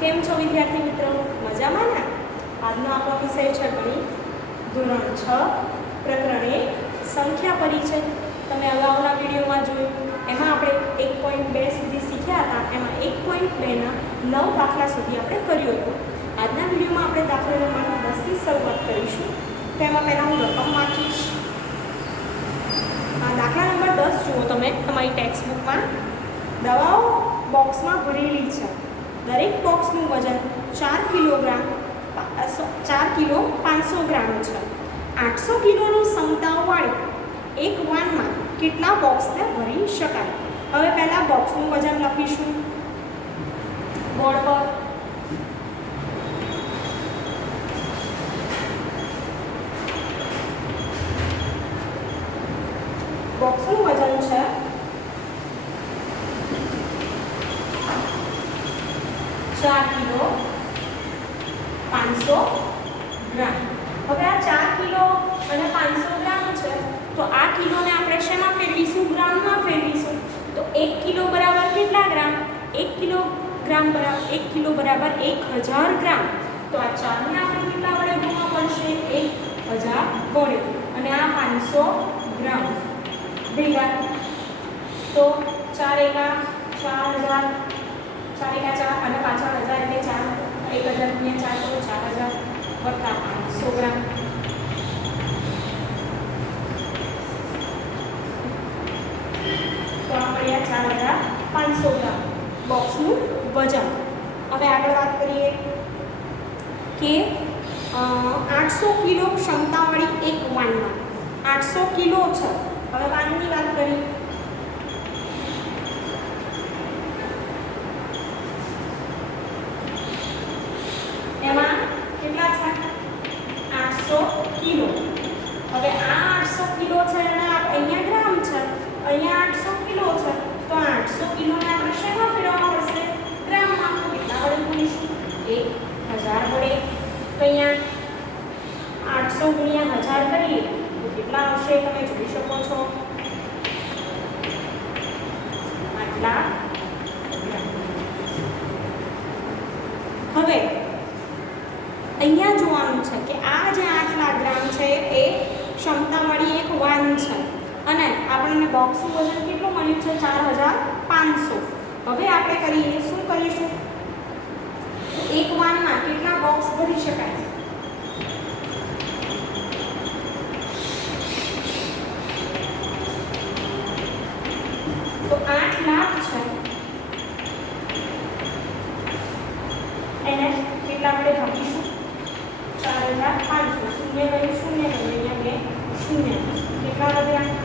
કેમ છો વિદ્યાર્થી મિત્રો? મજામાં ને? આજનો આપણો વિષય છે ગણિત, ધોરણ 6, પ્રકરણ 1 સંખ્યા પરિચય. તમે અગાઉના વિડીયોમાં જોયું, એમાં આપણે 1.2 સુધી શીખ્યા હતા. એમાં 1.2 ના 9 દાખલા સુધી આપણે કર્યો હતો. આજના વિડીયોમાં આપણે દાખલા નંબર 10 થી શરૂઆત કરીશું. તો એમાં પહેલાં હું રકમ વાંચીશ. દાખલા નંબર 10 જુઓ તમે તમારી ટેક્સ્ટ બુકમાં. દવાઓ બોક્સમાં ભરેલી છે. દરેક બોક્સનું વજન 4 કિલોગ્રામ 4 કિલો 500 ગ્રામ છે. 800 કિલોની ક્ષમતાવાળી એક વાનમાં કેટલા બોક્સને ભરી શકાય? હવે પહેલા બોક્સનું વજન લખીશું બોર્ડ પર. બોક્સનું વજન છે 4 કિલો 500 ગ્રામ. હવે આ 4 કિલો અને 500 ગ્રામ છે, તો આ કિલોને આપણે શેમાં ફેરવીશું? ગ્રામમાં ફેરવીશું. તો 1 કિલો બરાબર કેટલા ગ્રામ? 1 કિલોગ્રામ બરાબર 1 કિલો બરાબર 1000 ગ્રામ. તો આ 4 ને આપણે કેટલા વડે ગુણવા પડશે? 1000 વડે. અને આ 500 ગ્રામ ભેગા. તો 4 એકા 4000, 4 એકા 4 અને પાછળ 1000 એટલે 4, 1000 ગુણ્યા 4 તો 4000 વત્તા 500 ગ્રામ. તો આપણે આ 4500 ગ્રામ બોક્સનું વજન. હવે આગળ વાત કરીએ કે 800 કિલો ક્ષમતાવાળી એક વાનમાં 800 કિલો છે. હવે વાનની વાત કરીએ. એમાં કેટલા છે? 800 કિલો. હવે આ 800 કિલો છે અને અહીંયા ગ્રામ છે. અહીંયા 800 કિલો છે, તો 800 કિલોને આપણે શેમાં ફેરવવા પડશે? ગ્રામમાં. તો કેટલા વડે ગુણીશું? 1000 વડે. તો અહીંયા 800 ગુણ્યા 1000 કરીએ તો કેટલા આવશે? તમે જોઈ શકો છો આટલા. હવે અહીંયા જોવાનું છે કે આ જે 8 લાખ ગ્રામ છે એ ક્ષમતાવાળી એક વાન છે અને આપણને બોક્સનું વજન કેટલું મળ્યું છે? 4500. હવે આપણે કરીએ શું કરીશું? એક વાનમાં કેટલા બોક્સ ભરી શકાય? તો 8 લાખ છે એને કેટલા વડે ભાગીશું? 4500. શૂન્ય રહ્યું, શૂન્ય રહ્યું, અહીંયા બે શૂન્ય. કેટલા વધ્યા?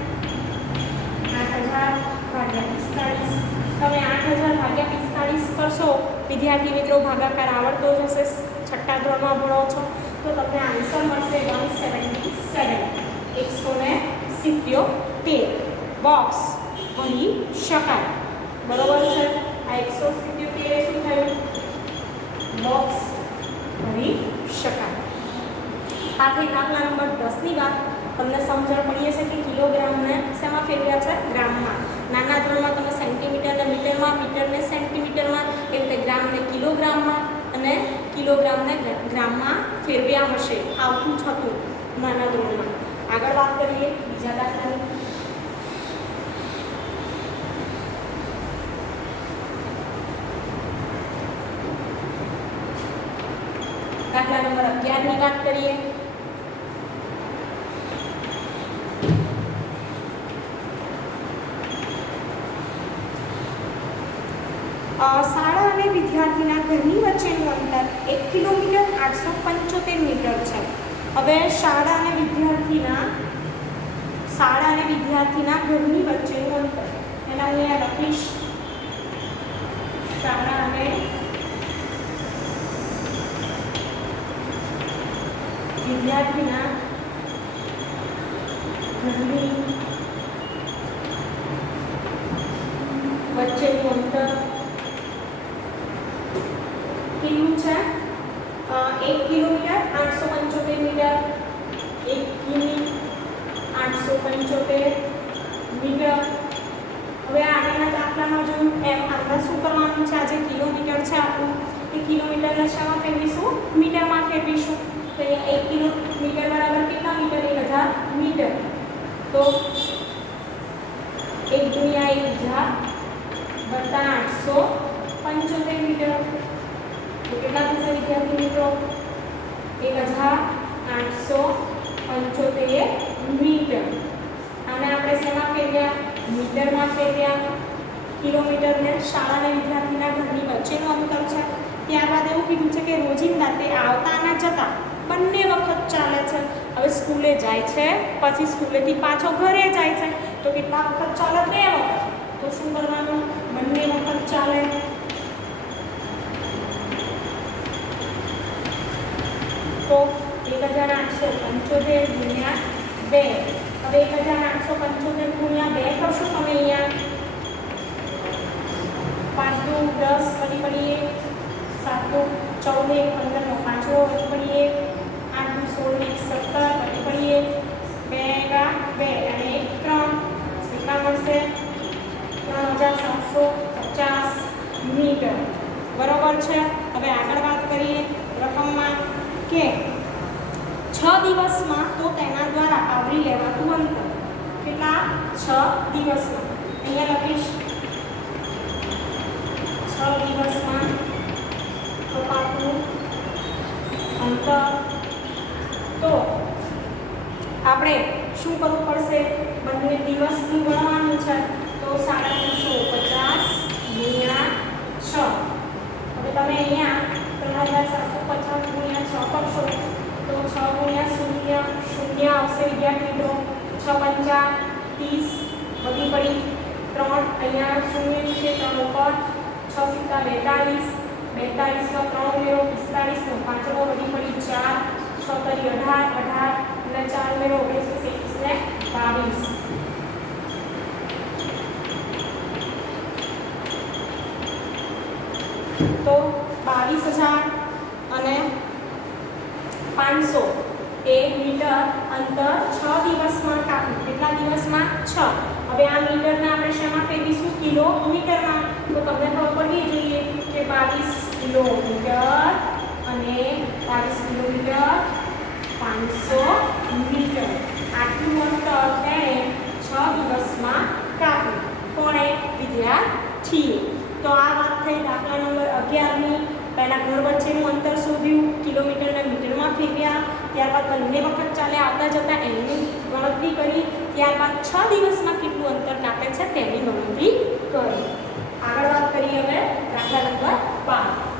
8000 ભાગ્યા 45. તમે 8000 ભાગ્યા 45 કરશો વિદ્યાર્થી મિત્રો, ભાગાકાર આવડતો જ હશે, છઠ્ઠા ધોરણમાં ભણો છો, તો તમને આન્સર મળશે 177 બોક્સ ભરી શકાય. બરોબર છે? આ 177 શું થયું? બોક્સ ભરી શકાય. આ થઈ દાખલા નંબર 10 ની વાત. તમને સમજણ પડી હશે કે કિલોગ્રામને શેમાં ફેરવ્યા છે? ગ્રામમાં. નાના ધોરણમાં તમે સેન્ટીમીટરને મીટરમાં, મીટરને સેન્ટીમીટરમાં, એવી રીતે ગ્રામને કિલોગ્રામમાં અને કિલોગ્રામને ગ્રામમાં ફેરવ્યા હશે. આવતું જ હતું નાના ધોરણમાં. આગળ વાત કરીએ બીજા દાખલાની. દાખલા નંબર 11 ની વાત કરીએ. શાળા અને વિદ્યાર્થીના ઘરની વચ્ચેનું અંતર 1 કિલોમીટર 875 મીટર છે. હવે શાળા અને વિદ્યાર્થીના ઘરની વચ્ચેનું અંતર એના અહીંયા લખીશ. શાળા અને વિદ્યાર્થીના ઘરની વચ્ચેનું અંતર કેટલું છે? 1 કિલોમીટર 875 મીટર. 1 કિમી 875 મીટર. હવે આગળના દાખલામાં જોયું એમ આપણે શું કરવાનું છે? આજે કિલોમીટર છે આપણું, એ કિલો કિલોમીટરને શામાં ફેરવીશું? મીટરમાં ફેરવીશું. તો અહીંયા 1 કિલોમીટર બરાબર કેટલા મીટર? 1000 મીટર. તો 1 ગુણ્યા 1000 વત્તા 875 મીટર. તો કેટલા થશે વિદ્યાર્થી મિત્રો? 1875 મીટર. આને આપણે શેમાં ફેરવ્યા? મીટરમાં ફેરવ્યા. કિલોમીટરને શાળાના વિદ્યાર્થીના ઘરની વચ્ચેનું અંતર છે. ત્યારબાદ એવું કીધું છે કે રોજિંદા તે આવતા અને જતા બંને વખત ચાલે છે. હવે સ્કૂલે જાય છે, પછી સ્કૂલેથી પાછો ઘરે જાય છે, તો કેટલા વખત ચાલે? 2 વખત. તો શું કરવાનું? બંને વખત ચાલે. તો 1875 ગુણ્યા 2. હવે 1875 ગુણ્યા 2 કરશું તમે અહીંયા. 5 દુ 10 વળી પડીએ, 7 દુ 14, 15 નો 5 વળી પડીએ, 8 દુ 16, 17 વળી પડીએ, 2 એકા 2 અને 1 3. કેટલા મળશે? 3750 મીટર. બરોબર છે. હવે આગળ વાત કરીએ રકમમાં કે 6 દિવસમાં તો તેના દ્વારા આવરી લેવાતું અંતર. કેટલા? 6 દિવસમાં. અહીંયા લખીશ 6 દિવસમાં કપાતું અંતર. તો આપણે શું કરવું પડશે? બંને દિવસનું ગણવાનું છે. તો 350 ગુણ્યા 6. હવે તમે અહીંયા 3750 ગુણ્યા 6 કરશો તો 6 ગુણ્યા 0 0 આવશે વિદ્યાર્થી મિત્રો. 6 પંચા 30 વધી પડી 3 અહીંયા 0 છે 3 ઉપર 6 સિક્કા 42 42 નો 3 ઉમેરો 45 નો 5 વધી પડી 4 6 તરી 18 18 અને 4 ઉમેરો 19 21 ને 22. તો 22,000 અને 500 એ મીટર અંતર 6 દિવસમાં કાપ્યું. કેટલા દિવસમાં? 6. હવે આ મીટરને આપણે શેમાં ફેરવીશું? કિલોમીટરમાં. તો તમને ખબર પડવી જોઈએ કે 22 કિલોમીટર અને 22 કિલોમીટર 500 મીટર. આટલું અંતર તેણે 6 દિવસમાં કાપ્યું. કોણે? વિદ્યાર્થીએ. તો આ વાત થઈ દાખલા નંબર 11ની. પહેલા ઘર વચ્ચેનું અંતર શોધ્યું, કિલોમીટરને મીટરમાં ફેરવ્યા, ત્યારબાદ બંને વખત ચાલે આવતા જતા એની ગણતરી કરી, ત્યારબાદ 6 દિવસમાં કેટલું અંતર કાપે છે તેની ગણતરી કરી. આગળ વાત કરીએ હવે દાખલા નંબર 12.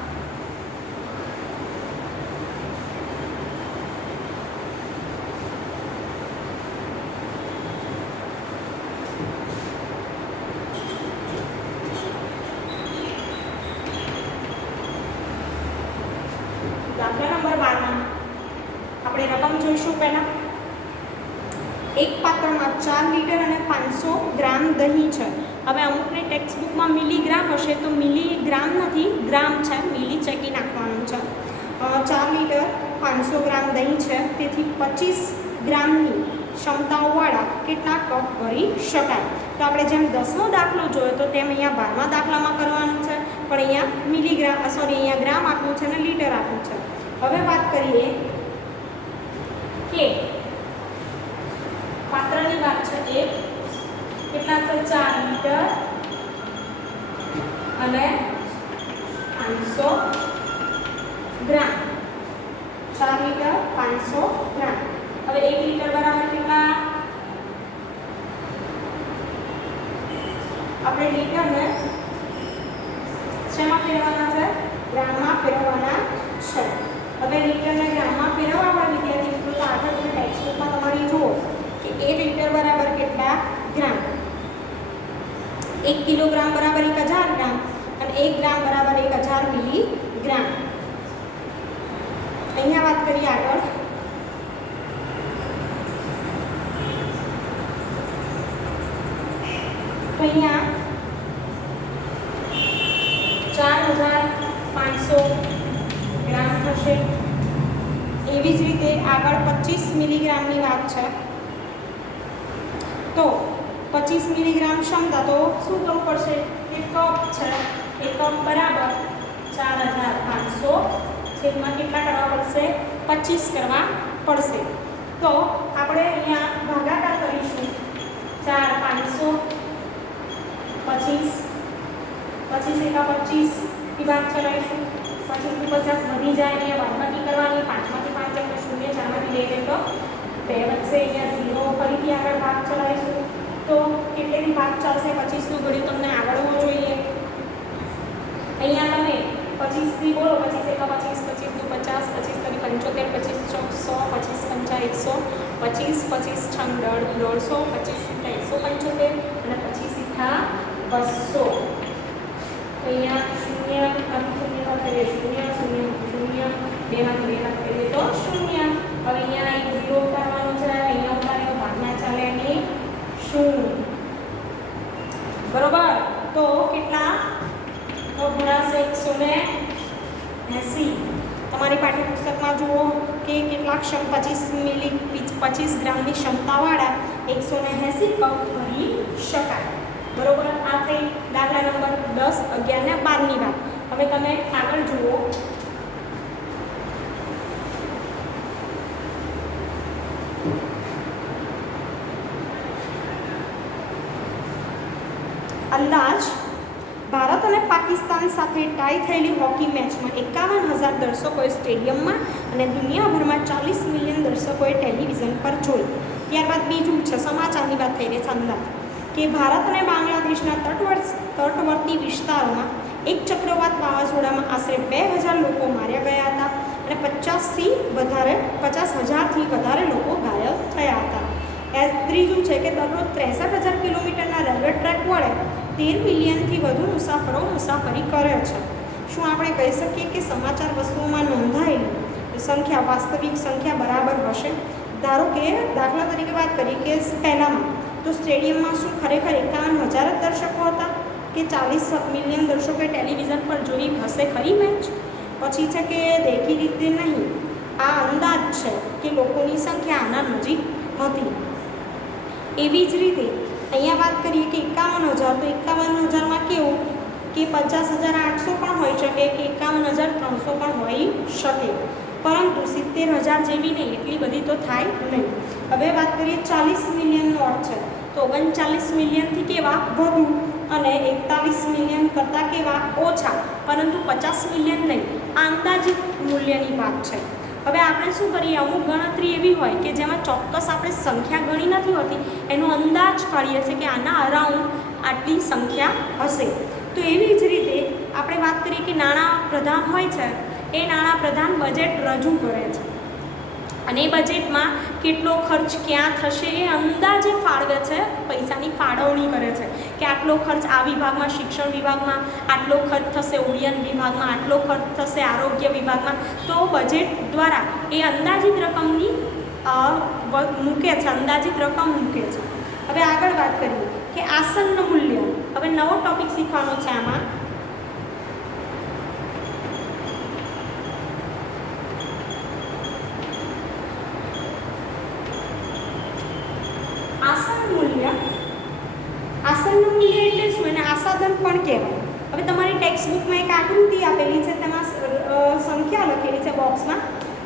દાખલા નંબર 12 આપણે રકમ જોઈશું. પહેલા એક પાત્રમાં 4 લીટર અને 500 ગ્રામ દહીં છે. હવે અમુકને ટેક્સ્ટ બુકમાં મિલીગ્રામ હશે તો મિલીગ્રામ નથી, ગ્રામ છે, મિલી ચેકી નાખવાનું છે. 4 લીટર 500 ગ્રામ દહીં છે, તેથી 25 ગ્રામની ક્ષમતાઓવાળા કેટલા કપ ભરી શકાય? તો આપણે જેમ 10મો દાખલો જોયો તો તેમ અહીંયા 12મા દાખલામાં કરવાનું છે, પણ અહીંયા મિલીગ્રામ અહીંયા ગ્રામ આપ્યું છે અને લીટર આપ્યું છે. હવે વાત કરીએ કે પાત્રની વાત છે. એક કેટલા છે? 4 લીટર અને 500 ગ્રામ. 4 લીટર 500 ગ્રામ. હવે 1 લીટર બરાબર કેટલા? આપણે લીટરને શેમાં ફેરવવાના છે? ગ્રામમાં ફેરવવાના છે. હવે લીટરને ગ્રામમાં ફેરવવા હોય વિદ્યાર્થી મિત્રો તો આગળ તમે ટેક્સ્ટબુકમાં તમારી જુઓ કે 1 લીટર બરાબર કેટલા ગ્રામ? 1 કિલોગ્રામ બરાબર 1000 ગ્રામ અને 1 ગ્રામ બરાબર 1000 મિલીગ્રામ. અહીંયા વાત કરીએ આગળ. તો અહીંયા 4500 ગ્રામ થશે. એવી જ રીતે આગળ 25 મિલીગ્રામની વાત છે. તો 25 મિલીગ્રામ ક્ષમતા, તો શું કરવું પડશે? કે કપ છે, એ કપ બરાબર 4500 છેદમાં કેટલા કરવા પડશે? 25 કરવા પડશે. તો આપણે અહીંયા ભાગાકાર કરીશું. 4 500 25 25 એકા 25 થી ભાગ ચલાવીશું. 25 થી 50 વધી જાય અહીંયા બાદબાકી કરવાની. 5 માંથી 5 એટલે 0, 4 માંથી 2 તો 2 વધશે. અહીંયા 0 ફરીથી આગળ ભાગ ચલાવીશું. તો કેટલેથી ભાગ ચાલશે? 25 નું ઘડિયું તમને આવડવું જોઈએ. અહીંયા તમે 25 થી બોલો. 25 એકા 25 25 દુ 50 25 તરી 75 25 ચોક 100 25 પંચા 100 25 25 છંગ 150 25 175 અને 25 ઈઠા 200. અહીંયા 0 અને 0 નો કરીએ 0 0 0 2 માંથી 2 બાદ કરીએ તો 0. હવે અહીંયા એક 0 ઉતારવાનો છે. અહીંયા ઉતારીને ભાગના ચાલે નહીં 0. બરોબર. તો કેટલા? તો ગુણાશે 180. તમારી પાઠ્યપુસ્તકમાં જુઓ કે કેટલા 25 ગ્રામની ક્ષમતાવાળા 180 કપ ભરી શકાય. બરોબર. આ થઈ દાખલા નંબર 10, 11 ને 12 ની વાત. હવે તમે આગળ જુઓ. અંદાજ. ભારત અને પાકિસ્તાન સાથે ટાઈ થયેલી હોકી મેચમાં 51,000 દર્શકોએ સ્ટેડિયમમાં અને દુનિયાભરમાં 40 મિલિયન દર્શકોએ ટેલિવિઝન પર જોઈ. ત્યારબાદ બીજું છે સમાચારની વાત થઈ રહી છે. અંદાજ કે ભારત અને બાંગ્લાદેશના તટવર્તી વિસ્તારોમાં એક ચક્રવાત વાવાઝોડામાં આશરે 2,000 લોકો માર્યા ગયા હતા અને 50,000થી વધારે લોકો ઘાયલ થયા હતા. ત્રીજું છે કે દરરોજ 63,000 કિલોમીટરના રેલવે ટ્રેક વડે 13 મિલિયનથી વધુ મુસાફરો મુસાફરી કરે છે. શું આપણે કહી શકીએ કે સમાચાર વસ્તુઓમાં નોંધાયેલી સંખ્યા વાસ્તવિક સંખ્યા બરાબર હશે? ધારો કે દાખલા તરીકે વાત કરીએ કે પહેલામાં તો સ્ટેડિયમમાં શું ખરેખર 51,000 જ દર્શકો હતા કે 40 મિલિયન દર્શકોએ ટેલિવિઝન પર જોઈ હશે ખરી મેચ? પછી છે કે દેખી રીતે નહીં, આ અંદાજ છે કે લોકોની સંખ્યા આના નજીક હતી. એવી જ રીતે અહીંયા વાત કરીએ કે 51,000 તો 51,000માં કેવું કે 50,800 પણ હોઈ શકે કે 51,300 પણ હોઈ શકે, પરંતુ 70,000 જેવી નહીં, એટલી બધી તો થાય નહીં. હવે વાત કરીએ 40 મિલિયનનો અર્થ છે તો 39 મિલિયનથી કેવા વધુ અને 41 મિલિયન કરતાં કેવા ઓછા, પરંતુ 50 મિલિયન નહીં. આ અંદાજિત મૂલ્યની વાત છે. હવે આપણે શું કરીએ, અમુક ગણતરી એવી હોય કે જેમાં ચોક્કસ આપણે સંખ્યા ગણી નથી હોતી, એનો અંદાજ કાઢીએ છીએ કે આના અરાઉન્ડ આટલી સંખ્યા હશે. તો એવી જ રીતે આપણે વાત કરીએ કે નાણાં પ્રધાન હોય છે, એ નાણાં પ્રધાન બજેટ રજૂ કરે છે અને એ બજેટમાં કેટલો ખર્ચ ક્યાં થશે એ અંદાજે ફાળવે છે, પૈસાની ફાળવણી કરે છે કે આટલો ખર્ચ આ વિભાગમાં, શિક્ષણ વિભાગમાં આટલો ખર્ચ થશે, ઉડ્ડયન વિભાગમાં આટલો ખર્ચ થશે, આરોગ્ય વિભાગમાં. તો બજેટ દ્વારા એ અંદાજિત રકમની મૂકે છે, અંદાજિત રકમ મૂકે છે. હવે આગળ વાત કરીએ કે આસન્ન મૂલ્ય. હવે નવો ટોપિક શીખવાનો છે આમાં. આસન્ન મૂલ્ય એટલે શું? એને આસાદન પણ કહેવાય. હવે તમારી ટેક્સ્ટ બુકમાં એક આકૃતિ આપેલી છે, તેમાં સંખ્યા લખેલી છે બોક્સમાં.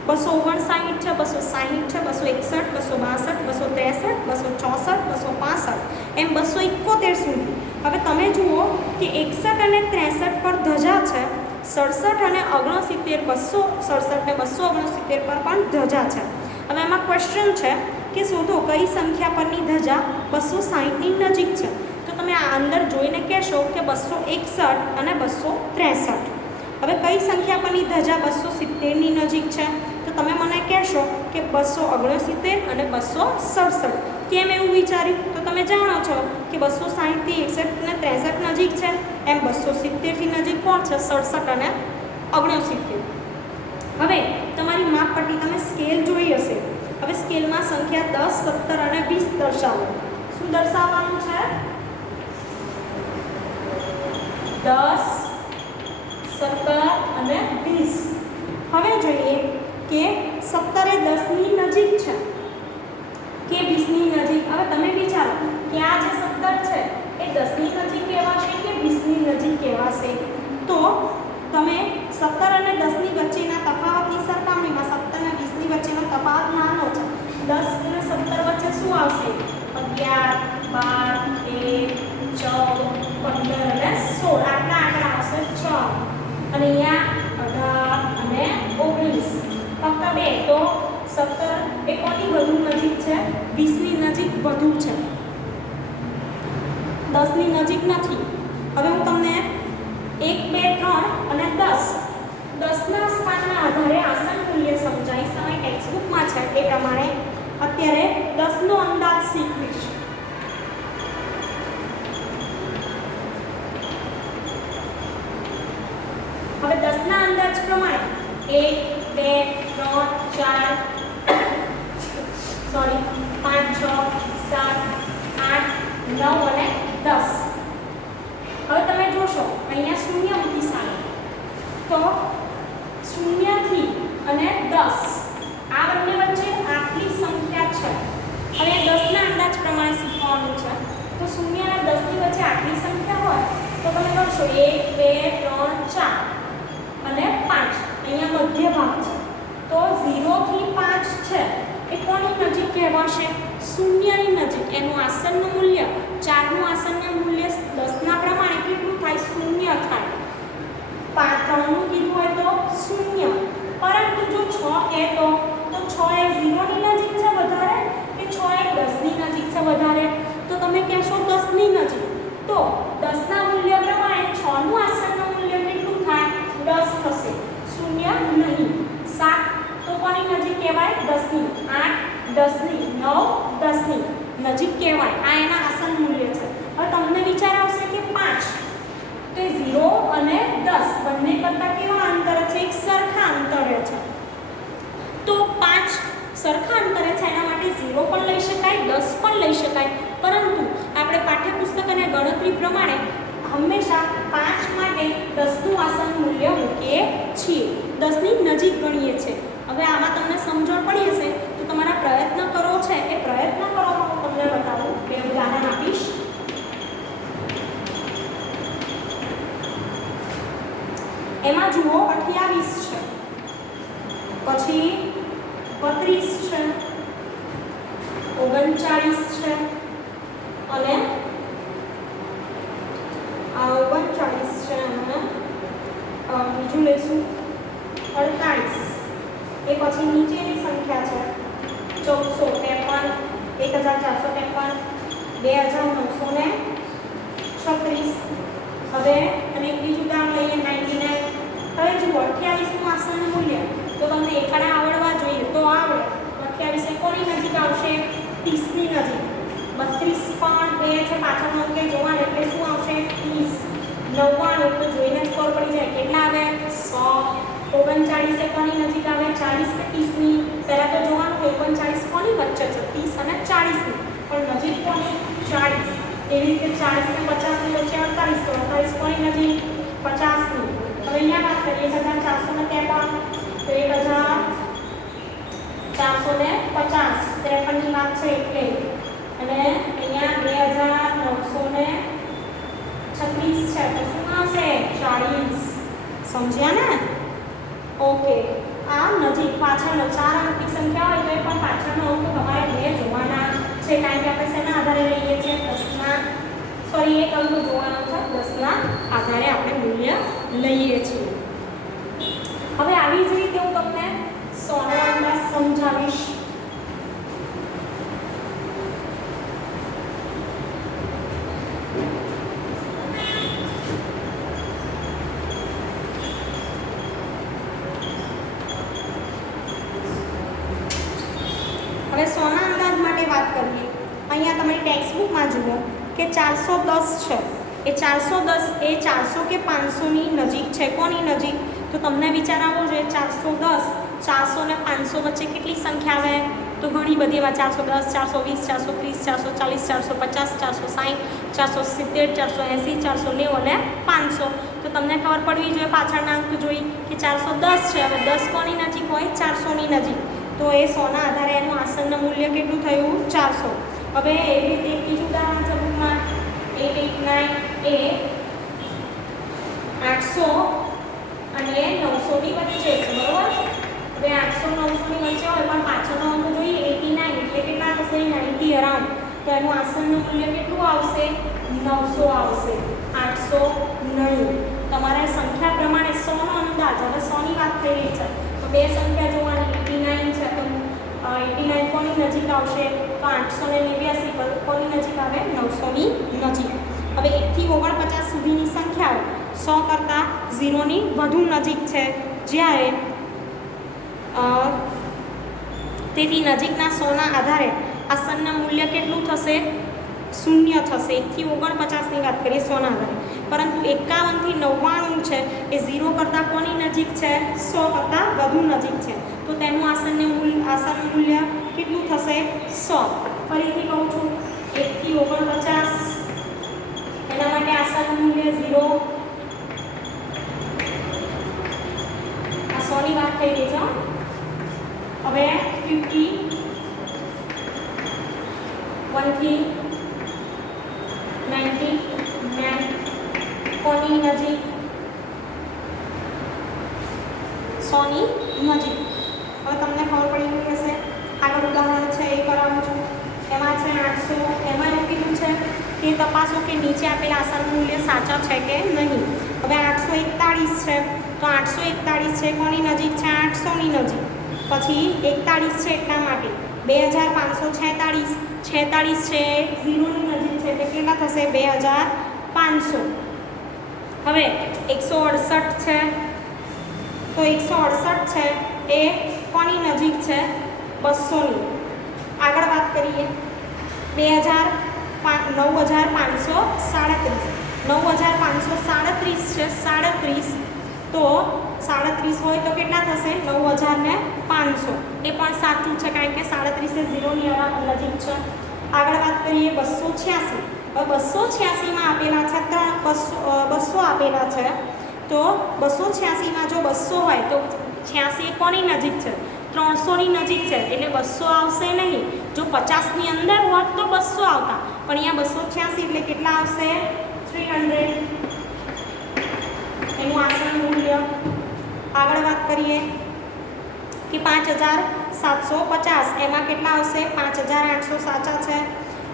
259 છે, 260 છે, 261, 262, 263, 264, 265 એમ 271 સુધી. હવે તમે જુઓ કે 61 અને 63 પર ધજા છે, 67 અને 69, 267 ને 269 પર પણ ધજા છે. હવે એમાં ક્વેશ્ચન છે કે શોધો કઈ સંખ્યા પરની ધજા 260ની નજીક છે. તો તમે આ અંદર જોઈને કહેશો કે 261 અને 263. હવે કઈ સંખ્યા પરની ધજા 270ની નજીક છે? તો તમે મને કહેશો કે 269 અને 267. કેમ એવું વિચાર્યું? તો તમે જાણો છો કે 260થી 61 અને 63 નજીક છે, એમ 270થી નજીક કોણ છે? 67 અને 69. હવે તમારી માપપટ્ટી તમે સ્કેલ જોઈ હશે. હવે સ્કેલમાં સંખ્યા 10, 17 અને 20 દર્શાવો. શું દર્શાવવાનું છે? 10, 17 અને 20. હવે જોઈએ કે 17 એ 10ની નજીક છે કે 20ની નજીક. હવે તમે વિચારો કે આ જે 17 છે એ 10ની નજીક કહેવાશે કે 20ની નજીક કહેવાશે? તો તમે 17 અને 10ની વચ્ચેના તફાવત સરખામણીમાં 17 અને 20 ની વચ્ચેનો તફાવત નાનો છે. 10 અને 17 વચ્ચે શું આવશે? 11, 12, 13, 14, 15 અને 16 આટલા આંકડા આવશે. 6 અને અહીંયા 18 અને 19 ફક્ત બે. તો 17 એ કોની વધુ નજીક છે? 20 ની નજીક વધુ છે, 10 ની નજીક નથી. હવે હું તમને 1, 2, 3 અને 10 ના સ્થાનના આધારે આસન મૂલ્ય સમજાવીશ. તમારી ટેક્સ્ટબુકમાં છે એ પ્રમાણે અત્યારે 10 નો અંદાજ શીખવીશ. હવે 10 ના અંદાજ પ્રમાણે 1, 2, 3, 4 5, 6, 7, 8, 9 અને 10. હવે તમે જોશો અહીંયા શૂન્ય મૂકી સામે, તો 0 થી અને 10 આ બંને વચ્ચે આટલી સંખ્યા છે. હવે 10 ના અંદાજ પ્રમાણે શીખવાનું છે. તો 0 અને 10 ની વચ્ચે આટલી સંખ્યા હોય તો તમે કરશો 1, 2, 3, 4 અને 5. અહીંયા મધ્ય ભાગ છે તો 0 થી 5 છે એ કોની નજીક કહેવાશે? 0 ની નજીક. એનું આસનનું મૂલ્ય 4 નું આસનનું મૂલ્ય 10 ના પ્રમાણે કેટલું થાય? 0 થાય. 3 નું કીધું હોય તો 0. પરંતુ જો 6 કહે તો 6 એ 0 ની નજીક છે વધારે કે 6 એ 10 ની નજીક છે વધારે? તો તમે કહેશો 10 ની નજીક. તો 10 ના મૂલ્ય પ્રમાણે 6 નું આસનનું મૂલ્ય કેટલું થાય? 10 થશે. 0 નહીં. 7 તો કોની નજીક કહેવાય? 10 ની. 8 10 ની. 9 10 ની નજીક કહેવાય. આ એના આસન મૂલ્ય છે. હવે તમને વિચાર આવશે કે 5 તો 0 અને 10 બંને કરતા કેવા અંતરે છે? એક સરખા અંતરે છે. તો 5 સરખા અંતરે છે એના માટે 0 પણ લઈ શકાય, 10 પણ લઈ શકાય. પરંતુ આપણે પાઠ્યપુસ્તક અને ગણતરી પ્રમાણે હંમેશા 5 માટે 10 નું આસન મૂલ્ય મૂકીએ છીએ, 10 ની નજીક ગણીએ છીએ. હવે આમાં તમને સમજણ પડી હશે તો તમારા પ્રયત્ન કરો છે એ પ્રયત્ન કરવામાં હું તમને બતાવું. બે ઉદાહરણ આપીશ. એમાં જુઓ 28 છે, પછી 32 છે, 39 છે અને 39 છે અને બીજું લઈશું 48. એ પછી નીચેની સંખ્યા છે 1453, 1453, 2936. હવે અને એક બીજું કામ લઈએ 99. હવે જુઓ 28 નું આસન મૂલ્ય તો તમને એકડા આવડવા જોઈએ તો આવડે. 28 એ કોની નજીક આવશે? 30 ની નજીક. 32 પણ બે છે પાછળનો અંક જોવાનું એટલે શું આવશે? 30. 99 તો જોઈને જ ખબર પડી જાય કેટલા આવે? 100. 39 એ કોની નજીક આવે? 40 કે 30 ની. પહેલા તો જોવાનું કે 39 કોની વચ્ચે છે? 30 અને 40 ની. પણ નજીક કોની? 40. એવી રીતે 40 ને 50 ની વચ્ચે 48. તો 48 કોની નજીક? 50 ની. હવે અહીંયા વાત કરીએ 1453 તો 1450 53 ની વાત છે એટલે. અને અહીંયા 2936 છે તો શું આવશે? 40. સમજ્યા ને? ઓકે. આ નજીક પાછળનો 4 અંકની સંખ્યા હોય તો એ પણ પાછળનો અંક તમારે બે જોવાના છે. કારણ કે આપણે શેના આધારે લઈએ છીએ? 10 ના એક અંક જોવાનો છે. 10 ના આધારે આપણે મૂલ્ય લઈએ છીએ. હવે આવી જ રીતે હું તમને 100 નો અંદાજ સમજાવીશ. હવે 100 ના અંદાજ માટે વાત કરીએ. અહીંયા તમારી ટેક્સ્ટબુકમાં જુઓ કે 410 છે. એ 410 એ 400 કે 500 ની નજીક છે. કોની નજીક? તો તમને વિચાર આવવો જોઈએ 410 400 ને 500 વચ્ચે કેટલી સંખ્યા આવે? તો ઘણી બધી એવા 410 420 430 440 450 460 470 480 490 અને 500. તો તમને ખબર પડવી જોઈએ પાછળના અંક જોઈ કે 410 છે. હવે 10 કોની નજીક હોય? 400 ની નજીક. તો એ 100 ના આધારે એનું આસનનું મૂલ્ય કેટલું થયું? 400. હવે એવી રીતે એક બીજું ઉદાહરણ છે બુકમાં 889 એ 800 અને 900 ની વચ્ચે છે. બરોબર? હવે 800 અરાઉન્ડ, તો એનું આસનનું મૂલ્ય કેટલું આવશે? 900 આવશે, 800 નહીં. તમારે સંખ્યા પ્રમાણે 100 નો અંદાજ. હવે 100 ની વાત થઈ રહી છે તો બે સંખ્યા જોવાની. 89 છે તો 89 કોની નજીક આવશે? તો 889 કોની નજીક આવે? 900 ની નજીક. હવે 1 થી 49 સુધીની સંખ્યાઓ 100 કરતાં 0 ની વધુ નજીક છે, જ્યારે તેથી નજીકના 100ના આધારે આસનના મૂલ્ય કેટલું થશે? 0 થશે. 1 થી 49 ની વાત કરીએ 100ના આધારે, પરંતુ 51 થી 99 છે એ 0 કરતાં કોની નજીક છે? 100 કરતાં વધુ નજીક છે, તો તેનું આસનનું મૂલ્ય કેટલું થશે? 100. ફરીથી કહું છું, 1 થી 49 એના માટે આસનનું મૂલ્ય 0. આ 100 ની વાત થઈ રહી છે. હવે 50, 1 થી 99 કોની નજીક? 100 ની નજીક. હવે તમને ખબર પડી ગઈ હશે. આગળ ઉદાહરણ છે એ કરાવું છું. એમાં છે 800. એમાં એવું કીધું છે કે તપાસો કે નીચે આપેલા આસનનું મૂલ્ય સાચા છે કે નહીં. હવે 841 છે તો 841 છે કોની નજીક છે? 800 ની નજીક. પછી 41 છે એટલા માટે 2546, 46 છે 0 ની નજીક છે એટલે કેટલા થશે? 2500. હવે 168 છે તો 168 છે એ કોની નજીક છે? 200 ની. આગળ વાત કરીએ 9537, 9537 છે 37, તો 37 હોય તો કેટલા થશે? 9500. એ પણ સાચું છે કારણ કે 37 એ 0 ની નજીક છે. આગળ વાત કરીએ 286. હવે 286માં આપેલા છે 200 આપેલા છે, તો 286માં જો 200 હોય તો 86 કોની નજીક છે? 300 ની નજીક છે એટલે 200 આવશે નહીં. જો 50 ની અંદર હોત તો 200 આવતા, પણ અહીંયા 286 એટલે કેટલા આવશે? 300 એનું આસન મૂલ્ય. આગળ વાત કરીએ કે 5750, એમાં કેટલા આવશે? 5800 સાચા છે.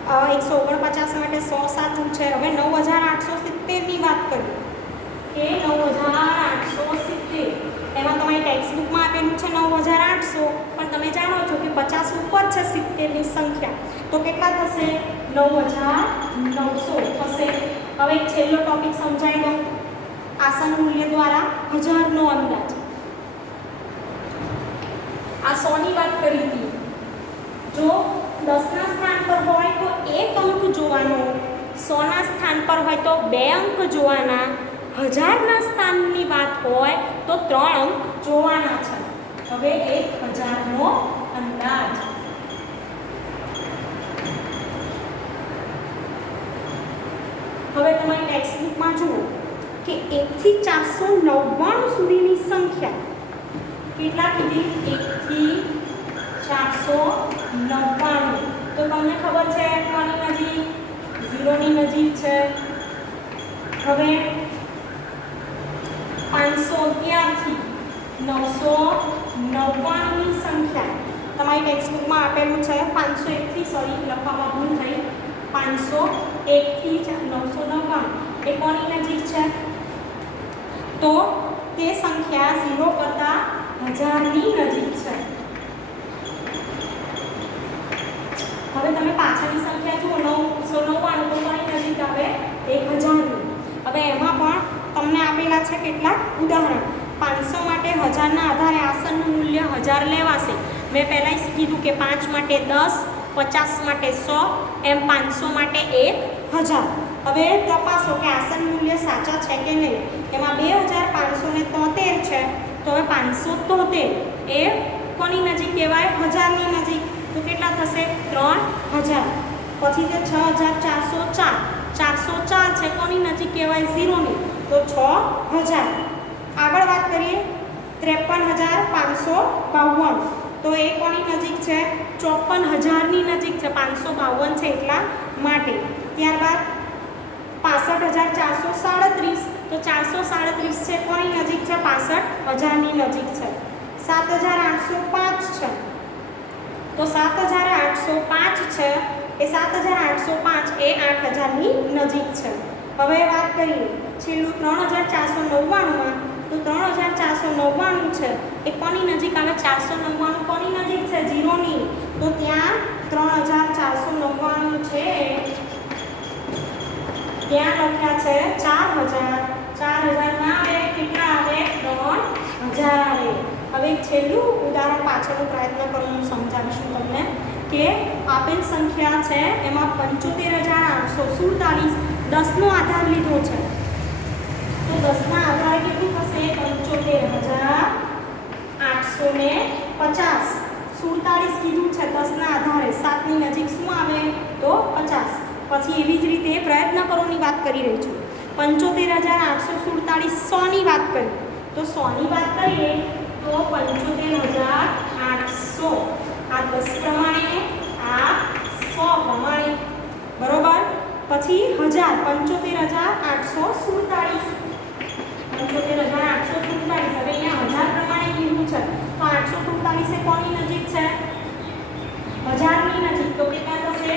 149 માટે 100 સાચું છે. હવે 9870 ની વાત કરીએ કે 9870, એમાં તમારી ટેક્સ્ટબુકમાં આપેલું છે 9800, પણ તમે જાણો છો કે 50 ઉપર છે 70 ની સંખ્યા, તો કેટલા થશે? 9900 થશે. હવે છેલ્લો ટોપિક સમજાવી દઉં. આસન મૂલ્ય દ્વારા 1000 નો અંદાજ. આ 100 ની વાત કરી હતી. જો 10 ના સ્થાન પર હોય તો 1 અંક જોવાનો, 100 ના સ્થાન પર હોય તો 2 અંક જોવાના, 1000 ના સ્થાનની વાત હોય તો 3 અંક જોવાના છે. હવે 1000 નો અંદાજ. હવે તમારી ટેક્સ્ટબુકમાં જુઓ કે 1 થી 499 સુધીની સંખ્યા કેટલા કીધી? 1 થી 499. તો તમને ખબર છે કોની નજીક? 0 ની નજીક છે. હવે 511 થી 999 ની સંખ્યા તમારી ટેક્સ્ટબુકમાં આપેલું છે. 501 થી લખવામાં ભૂલ થઈ. 501 થી 999 એ કોની નજીક છે? તો તે સંખ્યા 0 કરતાં 1000 ની નજીક છે. હવે તમે પાછળની સંખ્યા જુઓ 999 તો કોની નજીક આવે? 1000 ની. હવે એમાં પણ તમને આપેલા છે કેટલાક ઉદાહરણ. 500 માટે 1000 ના આધારે આસનનું મૂલ્ય 1000 લેવાશે. મેં પહેલાં જ કીધું કે 5 માટે 10, 50 માટે 100, એમ 500 માટે 1000. હવે તપાસો કે આસન મૂલ્ય સાચા છે કે નહીં. એમાં 2573 છે, તો હવે 573 એ કોની નજીક કહેવાય? 1000 ની નજીક. તો કેટલા થશે? 3000. પછી તે 6404, 404 છે કોની નજીક કહેવાય? 0 ની, તો 6000. આગળ વાત કરીએ 53552, તો એ કોની નજીક છે? 54000 ની નજીક છે. 552 છે એટલા માટે. ત્યારબાદ 65437, તો 437 છે કોની નજીક છે? 65000 ની નજીક છે. 7805 છે, તો 7805 છે એ 7805 એ 8000ની નજીક છે. હવે વાત કરીએ છેલ્લું 3499માં, તો 3499 છે એ કોની નજીક આવે? 499 કોની નજીક છે? 0ની. તો ત્યાં 3499 છે ત્યાં લખ્યા છે 4000. 4000 ના આવે, કેટલા આવે? 3000 આવે. હવે છેલ્લું ઉદાહરણ પાછળનો પ્રયત્ન કરો, હું સમજાવીશું તમને કે આપેલ સંખ્યા છે એમાં 75847 10નો આધાર લીધો છે. તો 10ના આધારે કેટલું થશે? 75850. 47 કીધું છે 10ના આધારે, 7ની નજીક શું આવે? તો 50. પછી એવી જ રીતે પ્રયત્ન કરોની વાત કરી રહી છું. 75847 100ની વાત કરી, તો 100ની વાત કરીએ તો 75800 આ 10 પ્રમાણે, આ 100 પ્રમાણે, બરોબર. પછી 1000 75847. 75847 હવે અહીંયા 1000 પ્રમાણે કીધું છે, તો 847 એ કોની નજીક છે? 1000ની નજીક. તો કેટલા થશે?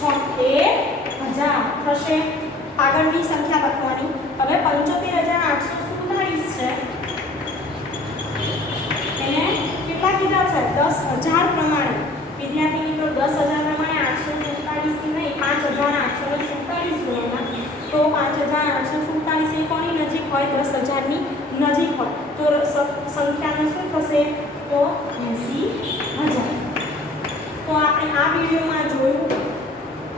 76000 થશે. આગળની સંખ્યા લખવાની. હવે 75847 છે એને કેટલા કીધા છે? 10000 પ્રમાણે. વિદ્યાર્થી મિત્રો 10000 પ્રમાણે 847 થી નહીં 5847 ગણવાના. તો 5847 એ કોની નજીક હોય? 10000ની નજીક હોય. તો સંખ્યાનું શું થશે? તો 80000. તો આપણે આ વિડીયોમાં જોયું,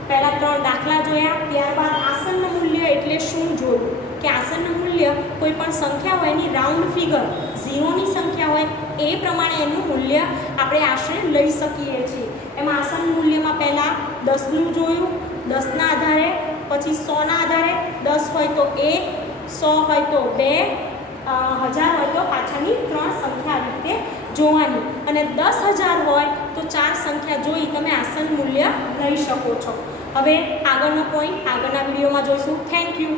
પહેલા 3 દાખલા જોયા, ત્યારબાદ આસન્ન મૂલ્ય એટલે શું જોયું કે આસન્ન મૂલ્ય કોઈ પણ સંખ્યા હોય એની રાઉન્ડ ફિગર 0ની સંખ્યા હોય એ પ્રમાણે એનું મૂલ્ય આપણે આશરે લઈ શકીએ છીએ. એમાં આસન્ન મૂલ્યમાં પહેલાં 10નું જોયું, 10ના આધારે, પછી 100ના આધારે, 10 હોય તો 1, 100 હોય તો 2, 1000 હોય તો પાછળની 3 સંખ્યા આવી રીતે જોવાની. અને 10000 હોય તો 4 સંખ્યા જોઈ તમે આસન્ન મૂલ્ય લઈ શકો છો. હવે આગળનો પોઈન્ટ આગળના વિડીયોમાં જોઈશું. Thank you.